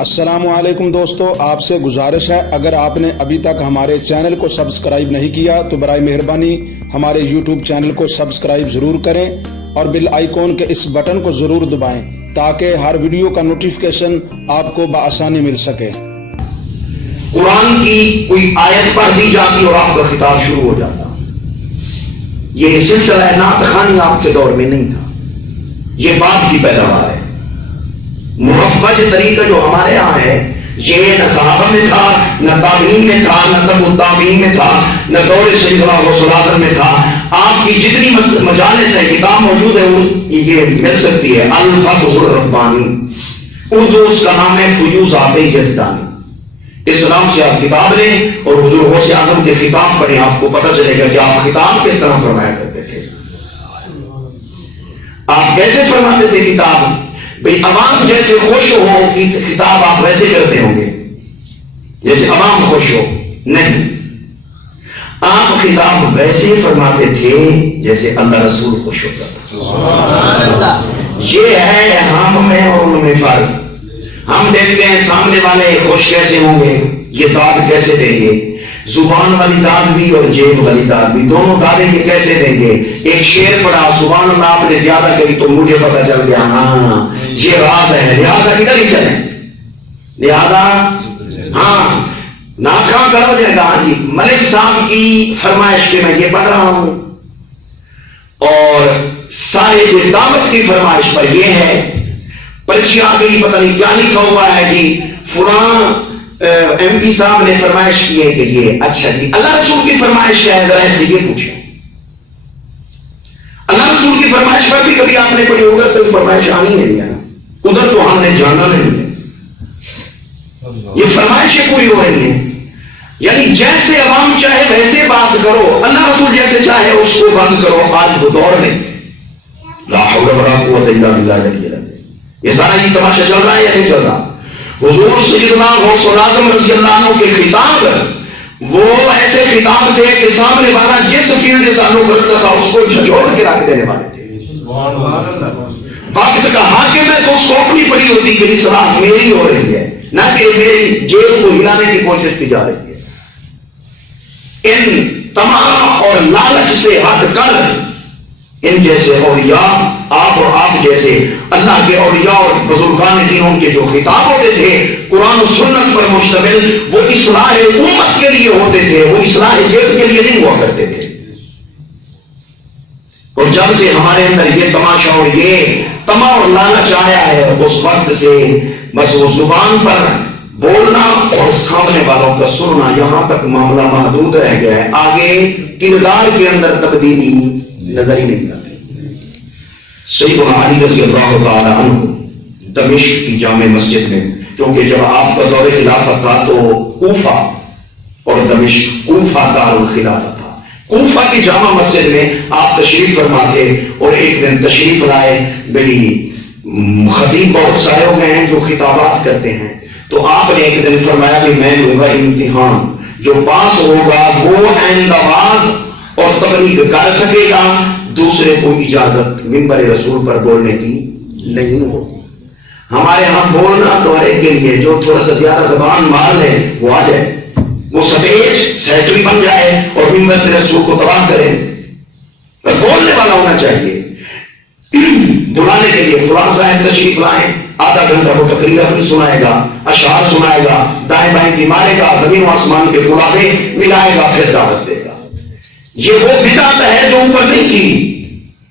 السلام علیکم دوستو، آپ سے گزارش ہے اگر آپ نے ابھی تک ہمارے چینل کو سبسکرائب نہیں کیا تو برائے مہربانی ہمارے یوٹیوب چینل کو سبسکرائب ضرور کریں اور بیل آئیکن کے اس بٹن کو ضرور دبائیں تاکہ ہر ویڈیو کا نوٹیفیکیشن آپ کو بآسانی مل سکے۔ قرآن کی کوئی آیت پڑھ دی جاتی اور آپ کا خطاب شروع ہو جاتا۔ یہ سلسلہ نعت خوانی آپ کے دور میں نہیں تھا، یہ بات کی پیداوار ہے۔ محبت طریقہ جو ہمارے یہاں ہے یہ نہ صحابہ میں تھا، نہ تابعین میں تھا، نہ تبع التابعین میں تھا، نہ دور سیدنا غوث العظم میں تھا۔ آپ کی جتنی مجالس ہے، کتاب موجود ہے، یہ مل سکتی ہے، الفتح الربانی، اردو اس کا نام ہے فیوز آب یزدانی۔ اس نام سے آپ کتاب لیں اور حضور غوث اعظم کے خطاب پڑھیں، آپ کو پتہ چلے گا کہ آپ خطاب کس طرح فرمایا کرتے تھے، آپ کیسے فرماتے تھے کتاب۔ بھئی عوام جیسے خوش ہو کہ خطاب آپ ویسے کرتے ہوں گے جیسے عوام خوش ہو، نہیں، آپ خطاب ویسے فرماتے تھے جیسے اللہ رسول خوش ہوتا تھا۔ یہ ہے ہم میں اور ان میں فرق۔ ہم دیکھتے ہیں سامنے والے خوش کیسے ہوں گے، یہ داد کیسے دیں گے، زبان والی داد بھی اور جیب والی داد بھی، دونوں دادیں یہ کیسے دیں گے۔ ایک شعر پڑھا، سبحان اللہ آپ نے زیادہ کہی تو مجھے پتا چل گیا ہاں یہ راز ہے، لہذا ادھر ہی چلیں، لہذا ہاں ناکام کرو جائے گا۔ جی ملک صاحب کی فرمائش کے میں یہ پڑھ رہا ہوں اور صاحب دعوت کی فرمائش پر یہ ہے، پرچی آ گئی، پتہ نہیں کیا لکھا ہوا ہے جی، فلاں ایم پی صاحب نے فرمائش کی ہے کہ یہ اچھا جی اللہ رسول کی فرمائش ہے، ذرا سے یہ پوچھیں اللہ رسول کی فرمائش پر بھی کبھی آپ نے پڑھی ہوگا تو فرمائش آنی نہیں ہے، ادھر تو ہم نے جانا نہیں ہے، یہ فرمائشیں پوری ہو رہی ہیں۔ یعنی جیسے عوام چاہے ویسے بات کرو، اللہ رسول جیسے چاہے اس کو بند کرو۔ آج وہ دور میں لا حول ولا قوت الا باللہ، یہ سارا یہ تماشا چل رہا ہے یا نہیں چل رہا؟ حضور سیدنا غوث العظم رضی اللہ عنہ کے خطاب وہ ایسے خطاب تھے کہ سامنے والا جس فیلڈ سے تعلق رکھتا تھا اس کو جھنجھوڑ کے رکھ دینے والے تھے۔ وقت کا حاکم ہے تو اس کو اپنی پڑی ہوتی کہ اصلاح میری ہو رہی ہے، نہ کہ میری جیل کو ہلانے کی کوشش کی جا رہی ہے۔ ان تمام اور لالچ سے ہٹ کر ان جیسے اولیاء، آپ اور آپ جیسے اللہ کے اولیاء اور بزرگان دینوں کے جو خطاب ہوتے تھے قرآن و سنت پر مشتمل، وہ اصلاح امت کے لیے ہوتے تھے، وہ اصلاح جیب کے لیے نہیں ہوا کرتے تھے۔ اور جب سے ہمارے اندر یہ تماشا اور یہ تما اور لالچ آیا ہے، اس وقت سے بس وہ زبان پر بولنا اور سامنے والوں کا سننا یہاں تک معاملہ محدود رہ گیا ہے، آگے کردار کے اندر تبدیلی نظر ہی نہیں آتی۔ سیدنا علی رضی اللہ تعالی عنہ دمشق کی جامع مسجد میں، کیونکہ جب آپ کا دور خلافت تھا تو کوفہ اور دمشق، کوفہ دار الخلافت تھا، کوفہ کی جامع مسجد میں آپ تشریف فرماتے اور ایک دن تشریف لائے، بھئی خطیب بہت سارے ہو گئے ہیں جو خطابات کرتے ہیں، تو آپ نے ایک دن فرمایا کہ میں لوں گا امتحان، جو پاس ہوگا وہ عین نماز اور تبلیغ کر سکے گا، دوسرے کو اجازت منبر رسول پر بولنے کی نہیں ہوگی۔ ہمارے ہاں بولنا تو ہر ایک کے لیے، جو تھوڑا سا زیادہ زبان مار لے وہ آ جائے، وہ سٹیج سیکٹری بن جائے اور منبر رسول کو تباہ کرے، پر بولنے والا ہونا چاہیے۔ بلانے کے لیے فلاں صاحب تشریف لائیں، آدھا گھنٹہ وہ تقریر اپنی سنائے گا، اشعار سنائے گا، دائیں بائیں کی مارے گا، زمین و آسمان کے غلابے ملائے گا، پھر دعوت دے گا۔ یہ وہ بدعت ہے جو اوپر نہیں کی،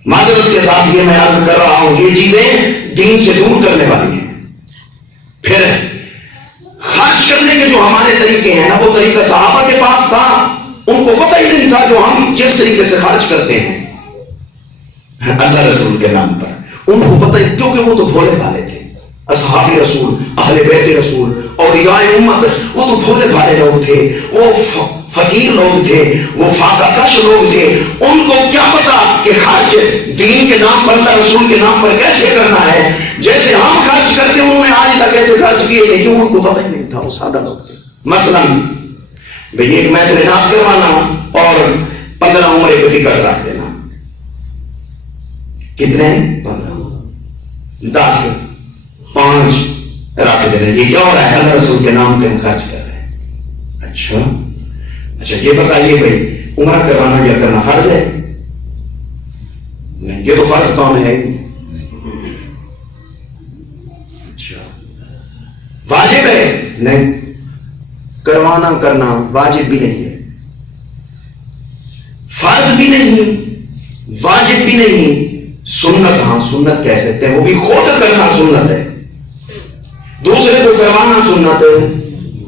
معذرت کے ساتھ یہ میں عرض کر رہا ہوں، یہ چیزیں دین سے دور کرنے والی ہیں۔ پھر خرچ کرنے کے جو ہمارے طریقے ہیں نا، وہ طریقہ صحابہ کے پاس تھا، ان کو پتہ ہی نہیں تھا جو ہم جس طریقے سے خرچ کرتے ہیں اللہ رسول کے نام پر، ان کو پتہ ہی، کیونکہ وہ تو بھولے بھالے تھے، اصحاب رسول، اہل بیت رسول، اولیاء امت، وہ تو بھولے بھالے لوگ تھے، وہ فقیر لوگ تھے، وہ فاقہ کش لوگ تھے، ان کو کیا پتا کہ خرچ دین کے نام پر، اللہ رسول کے نام پر کیسے کرنا ہے، جیسے ہم خرچ کرتے ہیں انہوں نے آج تک کیسے خرچ کیے تھے، کیوں ان کو پتہ ہی نہیں تھا، وہ سادہ لوگ تھے۔ مثلاً بھئی ایک محفل نعت کروانا اور 15 عمرے کو ٹکٹ رکھ دینا، کتنے 15، 10، 5، رکھ دے رہے ہیں. یہ کیا ہو رہا ہے؟ اللہ رسول کے نام پہ ہم خرچ کر رہے ہیں. اچھا یہ بتائیے بھائی عمرہ کروانا یا کرنا فرض ہے؟ نہیں، یہ تو فرض کام ہے. اچھا واجب ہے؟ نہیں، کروانا کرنا واجب بھی نہیں ہے، فرض بھی نہیں، واجب بھی نہیں. سنت، ہاں سنت کہہ سکتے ہیں، وہ بھی خود کرنا سنت ہے، دوسرے کو کروانا سنت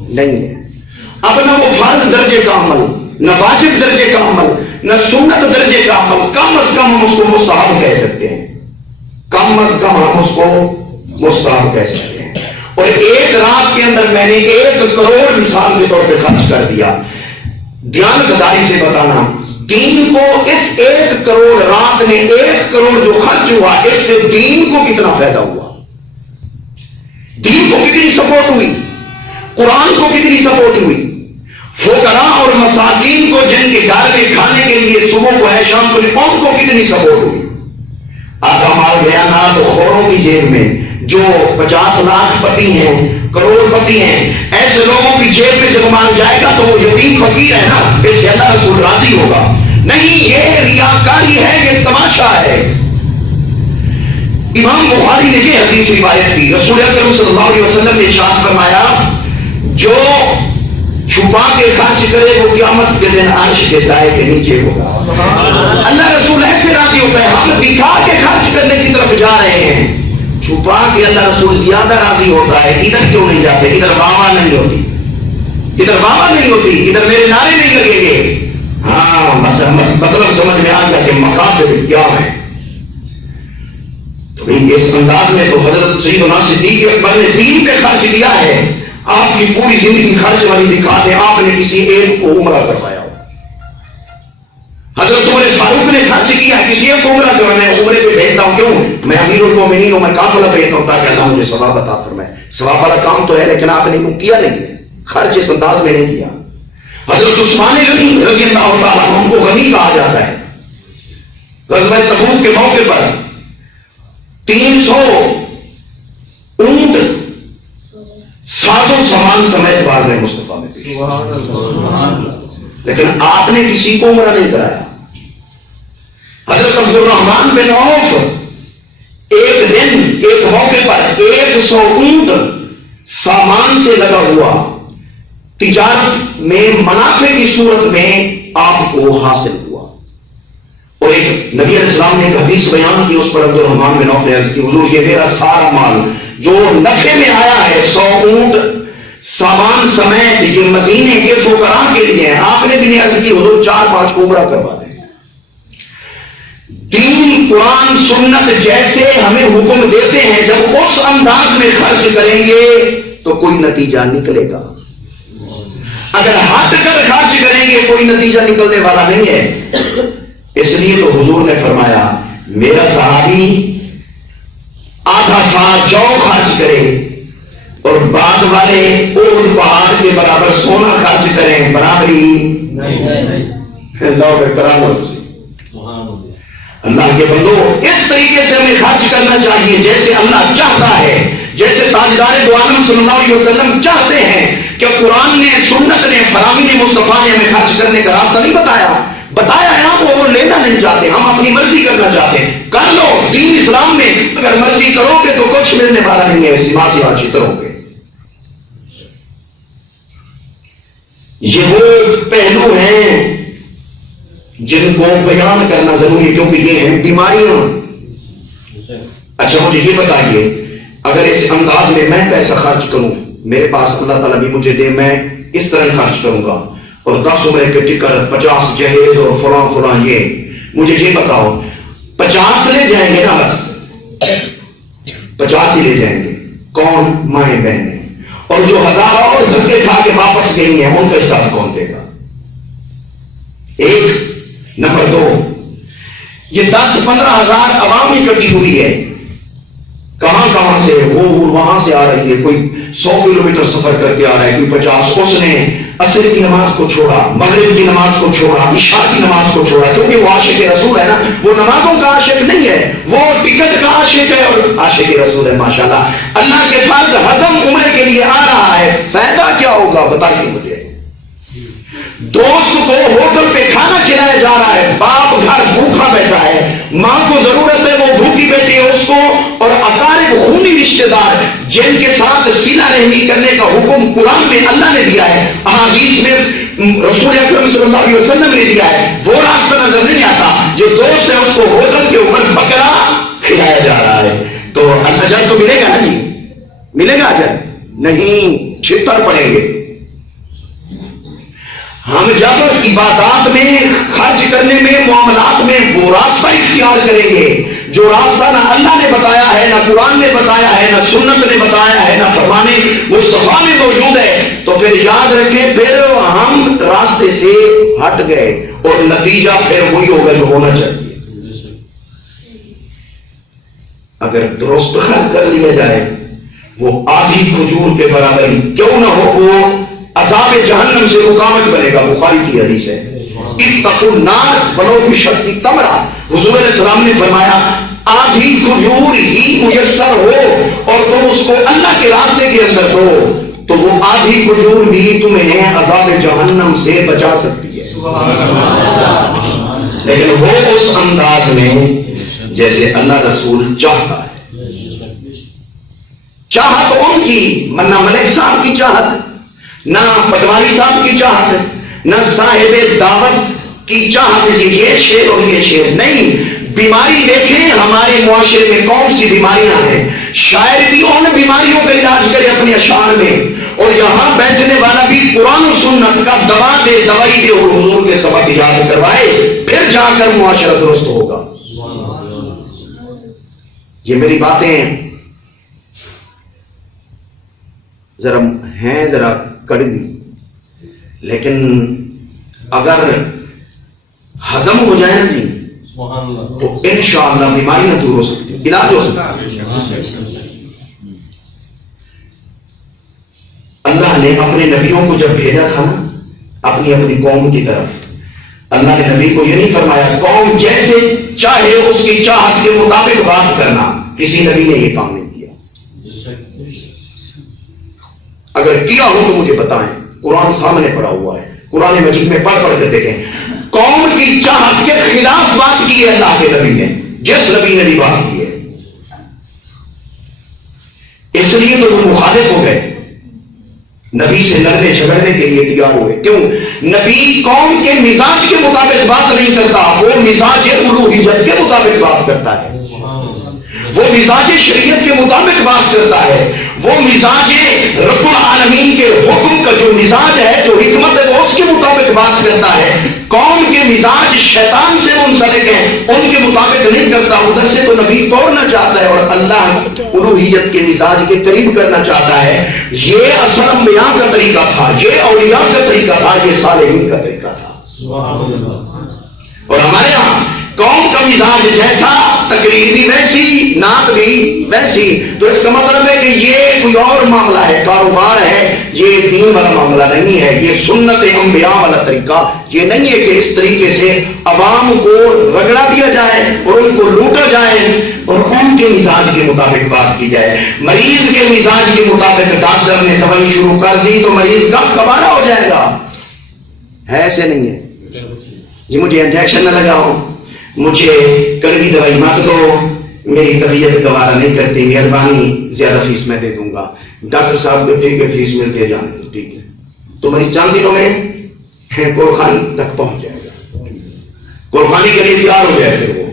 نہیں ہے. اب نہ وہ فرض درجے کا عمل، نہ واجب درجے کا عمل، نہ سنت درجے کا عمل، کم از کم ہم اس کو مستحب کہہ سکتے ہیں. کم از کم ہم اس کو مستحب کہہ سکتے ہیں. اور ایک رات کے اندر میں نے 1 کروڑ مثال کے طور پہ خرچ کر دیا. دیانتداری سے بتانا، دین کو اس 1 کروڑ رات نے 1 کروڑ جو خرچ ہوا، اس سے دین کو کتنا فائدہ ہوا، دین کو کتنی سپورٹ ہوئی، قرآن کو کتنی سپورٹ ہوئی، فقراء اور مساکین کو جن کے گھر میں کھانے کے لیے صبح کو ہے شام کو ان کو کتنی سپورٹ ہوئی. آقا مال بیانات خوروں کی جیب میں جو 50 لاکھ پتی ہیں، کروڑ پتی ہیں، ایسے لوگوں کی جیب میں جب مال جائے گا تو وہ یتیم فقیر ہے نا، اس سے اللہ رسول راضی ہوگا. نہیں، یہ ریاکاری ہے، یہ تماشا ہے. امام بخاری نے یہ حدیث روایت کی، رسول اکرم صلی اللہ علیہ وسلم نے ارشاد فرمایا جو چھپا کے خرچ کرے وہ قیامت کے دن عرش کے سائے کے نیچے ہوگا. اللہ رسول ایسے راضی ہوتا ہے. ہم دکھا کے خرچ کرنے کی طرف جا رہے ہیں، چھپا کے اللہ رسول زیادہ راضی ہوتا ہے. ادھر کیوں نہیں جاتے؟ ادھر واہ نہیں ہوتی، ادھر واہ نہیں ہوتی، ادھر میرے نعرے نہیں لگیں گے. ہاں مطلب سمجھ میں آ گیا کہ مقاصد کیا ہے. تو اس انداز میں تو حضرت سیدنا صدیق اکبر نے دین پہ خرچ کیا ہے. آپ کی پوری زندگی خرچ والی دکھا دیں، آپ نے کسی ایک کو عمرہ کروایا ہو. حضرت عمر فاروق نے خرچ کیا، کسی ایک کو عمرہ کروانا ہے، عمرے پہ بھیجتا ہوں. کیوں؟ میں امیر المومنین ہوں، میں قافلہ بھیجتا ہوں تاکہ اللہ مجھے ثواب عطا فرمائے. ثواب والا کام تو ہے، لیکن آپ نے کیوں کیا نہیں، خرچ اس انداز میں نہیں کیا. حضرت عثمان غنی رضی اللہ تعالیٰ عنہ کو غنی کہا جاتا ہے. غزوہ تبوک کے موقع پر 300 اونٹ ساز و سامان سمیت بار میں مصطفیٰ میں پیش، لیکن آپ نے کسی کو عمرہ نہیں کرایا. حضرت عبد الرحمن بن عوف ایک دن ایک موقع پر 100 اونٹ سامان سے لگا ہوا تجارت میں منافع کی صورت میں آپ کو حاصل ہوا. اور ایک نبی علیہ السلام نے ایک حدیث بیان کی، اس پر عبد الرحمن بن عوف نے عرض کی حضور یہ میرا سارا مال جو نفع میں آیا ہے 100 اونٹ سامان سمیت یہ مدینے کے فقراء کے لیے ہیں. آپ نے بھی عرض کی حضور 4-5 کو عمرہ کروا دیں. دین قرآن سنت جیسے ہمیں حکم دیتے ہیں، جب اس انداز میں خرچ کریں گے تو کوئی نتیجہ نکلے گا. اگر ہٹ کر خرچ کریں گے کوئی نتیجہ نکلنے والا نہیں ہے. اس لیے تو حضور نے فرمایا میرا صحابی آدھا سا جو خرچ کرے اور بعد والے احد پہاڑ کے برابر سونا خرچ کریں، برابری نہیں. اللہ کے بندو، اس طریقے سے ہمیں خرچ کرنا چاہیے جیسے اللہ چاہتا ہے، جیسے تاجدار دو عالم صلی اللہ علیہ وسلم چاہتے ہیں. کہ قرآن نے، سنت نے، فراوین مصطفیٰ نے ہمیں خرچ کرنے کا راستہ نہیں بتایا ہے. ہم وہ لینا نہیں چاہتے، ہم اپنی مرضی کرنا چاہتے ہیں. کر لو، دین اسلام میں اگر مرضی کرو گے تو کچھ ملنے والا نہیں ہے، سوا چتروں کے. یہ وہ پہلو ہیں جن کو بیان کرنا ضروری ہے، کیونکہ یہ ہیں بیماریاں. اچھا مجھے یہ بتائیے، اگر اس انداز میں پیسہ خرچ کروں، میرے پاس اللہ تعالیٰ بھی مجھے دے، میں اس طرح خرچ کروں گا اور 10 عمرے کے ٹکٹ، 50 جہیز اور فلاں یہ، مجھے یہ بتاؤ 50 لے جائیں گے نا، بس 50 ہی لے جائیں گے. کون؟ مائیں بہنیں. اور جو 1000 اور دھکے کھا کے واپس گئی ہیں ان کا حساب کون دے گا؟ ایک. نمبر 2، یہ 10-15 ہزار عوام اکٹھی ہوئی ہے، کہاں سے؟ وہ وہاں سے آ رہی ہے، کوئی 100 کلومیٹر سفر کر کے آ رہا ہے، کوئی 50. اس نے عصر کی نماز کو چھوڑا، مغرب کی نماز کو چھوڑا، عشاء کی نماز کو چھوڑا، کیونکہ وہ عاشق رسول ہے نا، وہ نمازوں کا عاشق نہیں ہے، وہ ٹکٹ کا عاشق ہے اور عاشق رسول ہے ماشاءاللہ۔ اللہ کے فرض ہضم عمرے کے لیے آ رہا ہے، فائدہ کیا ہوگا بتائیے مجھے؟ دوست کو ہوٹل پہ کھانا کھلایا جا رہا ہے، باپ گھر بھوکا بیٹھا ہے، ماں کو ضرورت ہے وہ بھوکی بیٹھی ہے اس کو، اور اقارب خونی رشتہ دار جن کے ساتھ صلہ رحمی کرنے کا حکم قرآن میں اللہ نے دیا ہے، احادیث میں رسول اکرم صلی اللہ علیہ وسلم نے دیا ہے، وہ راستہ نظر نہیں آتا، جو دوست ہے اس کو ہوٹل کے اوپر بکرا کھلایا جا رہا ہے، تو اجر تو ملے گا نا جی؟ ملے گا اجر؟ نہیں، چھتر پڑیں گے۔ ہم جب عبادات میں خرچ کرنے میں معاملات میں وہ راستہ اختیار کریں گے جو راستہ نہ اللہ نے بتایا ہے، نہ قرآن نے بتایا ہے، نہ سنت نے بتایا ہے، نہ فرمان مصطفیٰ میں موجود ہے، تو پھر یاد رکھیں پھر ہم راستے سے ہٹ گئے اور نتیجہ پھر وہی ہوگا جو ہونا چاہیے۔ اگر درست خرچ کر لیا جائے وہ آدھی کھجور کے برابر ہی کیوں نہ ہو، وہ عذاب جہنم سے رکاوٹ بنے گا، بخاری کی حدیث ہے۔ اتقوا النار ولو بشق تمرہ، حضور علیہ السلام نے فرمایا آدھی کھجور ہی میسر ہو اور تم اس کو اللہ کے راستے کے اندر دو تو وہ آدھی کھجور بھی تمہیں عذاب جہنم سے بچا سکتی ہے، لیکن وہ اس انداز میں جیسے اللہ رسول چاہتا ہے۔ چاہت ان کی، نہ ملک صاحب کی چاہت، نہ پٹواری صاحب کی چاہت، نہ صاحب دعوت کی چاہت، یہ شعر اور یہ شعر نہیں۔ بیماری دیکھیں ہمارے معاشرے میں کون سی بیماریاں ہیں، شاعر بھی ان بیماریوں کا علاج کرے اپنے اشعار میں، اور یہاں بیٹھنے والا بھی قرآن و سنت کا دوا دے، دوائی دے اور حضور کے سبق یاد کروائے، پھر جا کر معاشرہ درست ہوگا۔ یہ میری باتیں ذرا کڑوی، لیکن اگر ہضم ہو جائے نا جی تو انشاءاللہ بیماریاں دور ہو سکتی، علاج ہو سکتا ہے۔ اللہ نے اپنے نبیوں کو جب بھیجا تھا نا اپنی قوم کی طرف، اللہ نے نبی کو یہ نہیں فرمایا قوم جیسے چاہے اس کی چاہت کے مطابق بات کرنا، کسی نبی نے یہ کام نہیں کیا۔ اگر کیا ہو تو مجھے بتائیں، قرآن سامنے پڑا ہوا ہے، قرآن مجید میں پڑھ کر دیکھیں، قوم کی چاہت کے خلاف بات کی ہے اللہ کے نبی نے، جس نبی نے بھی بات کی ہے، اس لیے تو وہ مخالف ہو گئے، نبی سے لڑنے جھگڑنے کے لیے تیار ہوئے۔ کیوں؟ نبی قوم کے مزاج کے مطابق بات نہیں کرتا، وہ مزاج الوہیت کے مطابق بات کرتا ہے، وہ مزاج شریعت کے مطابق بات کرتا ہے، وہ مزاج رب العالمین کے حکم کا جو مزاج ہے، جو حکمت ہے، وہ اس کے مطابق بات کرتا ہے۔ قوم کے مزاج شیطان سے منسلک ہیں، ان کے مطابق نہیں کرتا، ادھر سے تو نبی توڑنا چاہتا ہے اور اللہ الوہیت کے مزاج کے قریب کرنا چاہتا ہے۔ یہ اصل انبیاء کا طریقہ تھا، یہ اولیاء کا طریقہ تھا، یہ صالحین کا طریقہ تھا۔ اور ہمارے یہاں قوم کا مزاج جیسا، تقریر بھی ویسی، نعت بھی ویسی، تو اس کا مطلب ہے کہ یہ کوئی اور معاملہ ہے، کاروبار ہے، یہ دین والا معاملہ نہیں ہے، یہ سنت انبیاء والا طریقہ یہ نہیں ہے کہ اس طریقے سے عوام کو رگڑا دیا جائے اور ان کو لوٹا جائے اور ان کے مزاج کے مطابق بات کی جائے۔ مریض کے مزاج کے مطابق ڈاکٹر نے دوائی شروع کر دی تو مریض کب کبارہ ہو جائے گا، ہے ایسے نہیں ہے جی مجھے انجیکشن نہ لگاؤ، مجھے کڑوی دوائی مت دو، میری طبیعت گوارا نہیں کرتی، مہربانی زیادہ فیس میں دے دوں گا۔ ڈاکٹر صاحب کو ٹھیک ہے فیس ملتی ہے، جانے دو، ٹھیک ہے، تو مریض چند دنوں میں کورخانی تک پہنچ جائے گا، کورخانی کے لیے تیار ہو جائے گا وہ،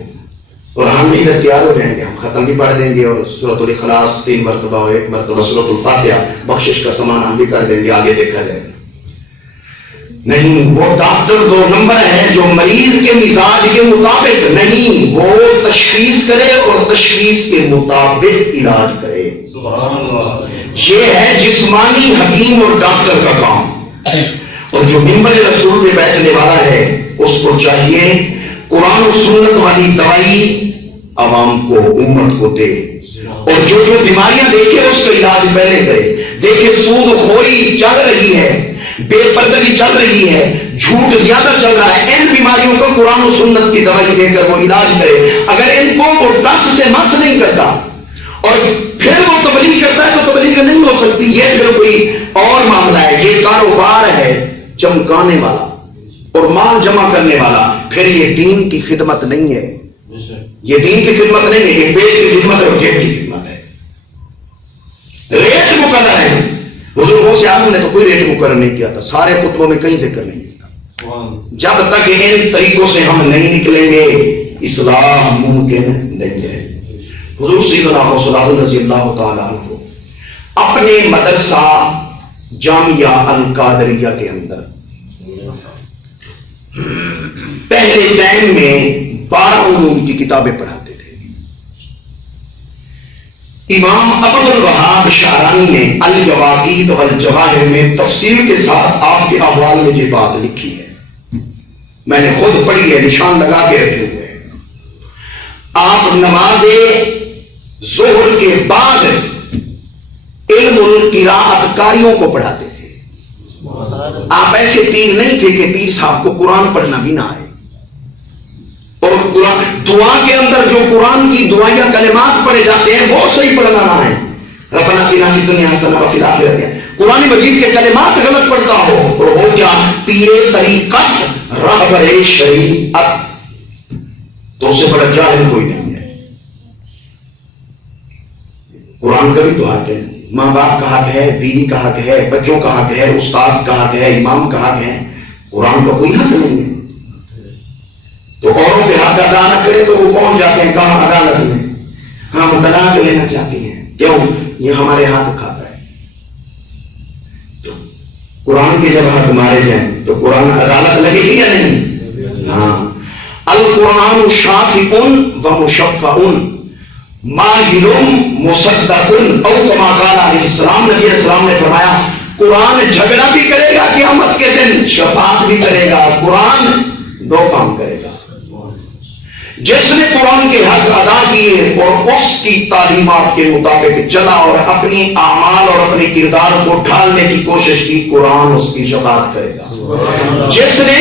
اور ہم بھی ادھر تیار ہو جائیں گے، ہم ختم بھی پڑھ دیں گے اور سورۃ الاخلاص 3 مرتبہ اور 1 مرتبہ سورۃ الفاتحہ، بخشش کا سامان ہم بھی کر دیں گے، آگے دیکھا جائے گا۔ نہیں، وہ ڈاکٹر 2 نمبر ہے جو مریض کے مزاج کے مطابق نہیں، وہ تشخیص کرے اور تشخیص کے مطابق علاج کرے۔ یہ ہے جسمانی حکیم اور ڈاکٹر کا کام۔ اور جو منبر رسول پہ بیٹھنے والا ہے اس کو چاہیے قرآن و سنت والی دوائی عوام کو، امت کو دے، اور جو بیماریاں دیکھے اس کا علاج پہلے کرے۔ دیکھیں سود خوری چل رہی ہے، بے پردگی چل رہی ہے، جھوٹ زیادہ چل رہا ہے، ان بیماریوں کو قرآن و سنت کی دوائی دے کر وہ علاج کرے۔ اگر ان کو وہ ٹس سے مس نہیں کرتا اور پھر وہ تبلیغ کرتا ہے تو تبلیغ نہیں ہو سکتی، یہ پھر کوئی اور معاملہ ہے۔ یہ کاروبار ہے چمکانے والا اور مال جمع کرنے والا، پھر یہ دین کی خدمت نہیں ہے، یہ دین کی خدمت نہیں ہے، یہ پیٹ کی خدمت اور جیب کی خدمت ہے۔ ریٹ مقرر ہے، بزرگوں سے آدمی نے تو کوئی ریٹ مقرر نہیں کیا تھا، سارے خطبوں میں کہیں ذکر نہیں کیا۔ جب تک ان طریقوں سے ہم نہیں نکلیں گے اصلاح ممکن نہیں ہے۔ حضور سیدنا رسول اللہ رضی اللہ تعالیٰ عنہ اپنے مدرسہ جامعہ القادریہ کے اندر پہلے ٹائم میں 12 علوم کی کتابیں پڑھاتے تھے۔ امام عبد الوہاب شعرانی نے الجواہید والجواہر میں تفصیل کے ساتھ آپ کے احوال میں یہ بات لکھی ہے، میں نے خود پڑھی ہے، نشان لگا کے رکھے ہوئے ہیں۔ آپ نماز ظہر کے بعد علم القراءت قاریوں کو پڑھاتے تھے۔ آپ ایسے پیر نہیں تھے کہ پیر صاحب کو قرآن پڑھنا بھی نہ آئے، اور قرآن دعا کے اندر جو قرآن کی دعائیہ کلمات پڑھے جاتے ہیں وہ صحیح پڑھنا نہ آئے۔ ربنا آتنا فی الدنیا حسنہ وفی الآخرۃ حسنہ، قرآن مجید کے کلمات غلط پڑھتا ہو اور وہ کیا پیر طریقت رہبر شریعت، تو اس سے بڑا جاہل کوئی نہیں ہے۔ قرآن کا بھی تو حق ہے، ماں باپ کا حق ہے، بیوی کا حق ہے، بچوں کا حق ہے، استاد کا حق ہے، امام کا حق ہے، قرآن کا کوئی حق نہیں ہے۔ تو اوروں کے حق ادا نہ کرے تو وہ پہنچ جاتے ہیں کہاں؟ عدالت میں۔ ہم طلاق لینا چاہتے ہیں، کیوں؟ یہ ہمارے حق کھاتا ہے۔ تو قرآن کے جب حق مارے جائیں تو قرآن عدالت لگے گی یا نہیں؟ ہاں۔ القرآن شافع و مشفع ماہر مصدق او کما قال علیہ السلام، نبی علیہ السلام نے فرمایا قرآن جھگڑا بھی کرے گا قیامت کے دن، شفاعت بھی کرے گا۔ قرآن دو کام کرے گا، جس نے قرآن کے حق ادا کیے اور اس کی تعلیمات کے مطابق چلا اور اپنی اعمال اور اپنے کردار کو ڈھالنے کی کوشش کی، قرآن اس کی شفاعت کرے گا۔ جس نے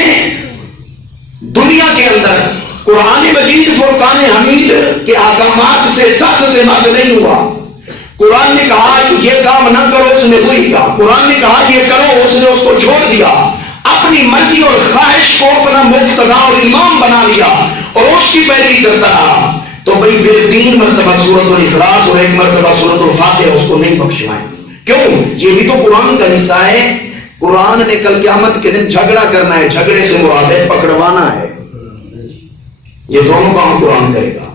دنیا کے اندر قرآن مجید فرقان حمید کے احکامات سے ٹس سے مس نہیں ہوا، قرآن نے کہا کہ یہ کام نہ کرو، اس نے وہی کہا، قرآن نے کہا یہ کرو، اس نے اس کو چھوڑ دیا، اپنی مرضی اور خواہش کو اپنا مقتدا اور امام بنا لیا اور اس کی پیروی کرتا رہا، تو بھائی پھر 3 مرتبہ سورۃ الاخلاص اور 1 مرتبہ سورۃ الفاتحہ اس کو نہیں بخشوائیں۔ کیوں؟ یہ بھی تو قرآن کا حصہ ہے۔ قرآن نے کل قیامت کے دن جھگڑا کرنا ہے، جھگڑے سے مراد ہے پکڑوانا ہے، یہ دونوں کام قرآن کرے گا۔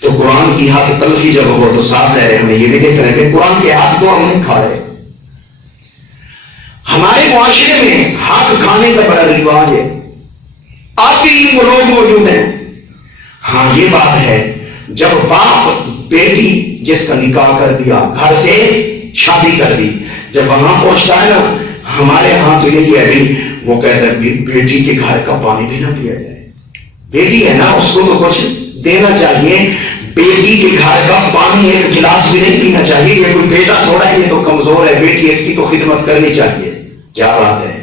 تو قرآن کی حق تلفی جب ہو تو ساتھ رہ رہے ہمیں یہ بھی دیکھ رہے ہیں کہ قرآن کے حق تو ہم نہیں کھا رہے۔ ہمارے معاشرے میں حق کھانے کا بڑا رواج ہے، آپ کے وہ لوگ موجود ہیں۔ ہاں یہ بات ہے، جب باپ بیٹی جس کا نکاح کر دیا، گھر سے شادی کر دی، جب وہاں پہنچتا ہے نا، ہمارے ہاں تو یہی ہے بھی، وہ کہتا ہے بیٹی کے گھر کا پانی بھی نہ پیا جائے، بیٹی ہے نا اس کو تو کچھ دینا چاہیے، بیٹی کے گھر کا پانی 1 گلاس بھی نہیں پینا چاہیے، یہ کوئی بیٹا تھوڑا ہے، یہ تو کمزور ہے، بیٹی اس کی تو خدمت کرنی چاہیے۔ کیا بات ہے،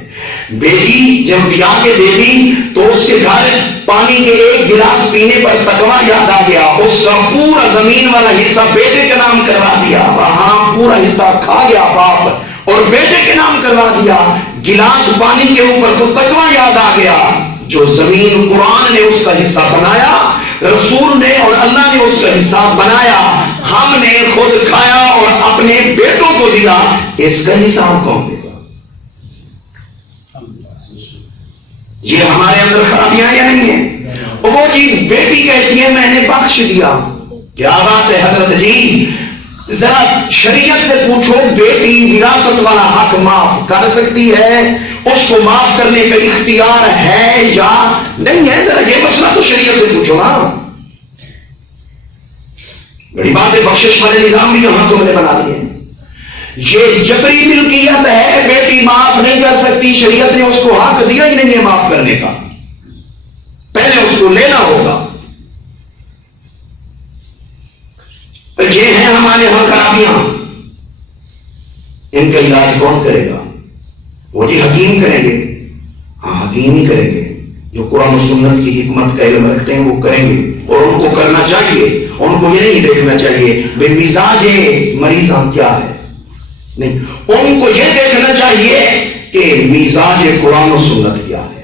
بیٹی جب بیاہ کے دے دی تو اس کے گھر پانی کے 1 گلاس پینے پر تقویٰ یاد آ گیا، اس کا پورا زمین والا حصہ بیٹے کے نام کروا دیا، وہاں پورا حصہ کھا گیا باپ اور بیٹے کے نام کروا دیا، گلاس پانی کے اوپر تو تقویٰ یاد آ گیا، جو زمین قرآن نے اس کا حصہ بنایا، رسول نے اور اللہ نے اس کا حصہ بنایا، ہم نے خود کھایا اور اپنے بیٹوں کو دیا، اس کا حساب کون دے گا؟ یہ ہمارے اندر خرابیاں یا نہیں ہیں؟ وہ چیز بیٹی کہتی ہے میں نے بخش دیا، کیا بات ہے حضرت جی، ذرا شریعت سے پوچھو، بیٹی وراثت والا حق معاف کر سکتی ہے؟ اس کو معاف کرنے کا اختیار ہے یا نہیں ہے؟ ذرا یہ مسئلہ تو شریعت سے پوچھو نا۔ بڑی بات ہے، بخشش والے نظام بھی یہاں تم نے بنا دیے، یہ جبری ملکیت ہے، بیٹی معاف نہیں کر سکتی، شریعت نے اس کو حق دیا ہی نہیں ہے معاف کرنے کا، پہلے اس کو لینا ہوگا۔ یہ ہیں ہمارے ہاں خرابیاں، ان کا علاج کون کرے گا؟ وہ جی حکیم کریں گے، ہاں حکیم ہی کریں گے، جو قرآن و سنت کی حکمت کا علم رکھتے ہیں وہ کریں گے، اور ان کو کرنا چاہیے، ان کو یہ نہیں دیکھنا چاہیے بے مزاج مریضاں کیا ہے، نہیں، ان کو یہ دیکھنا چاہیے کہ مزاج قرآن و سنت کیا ہے۔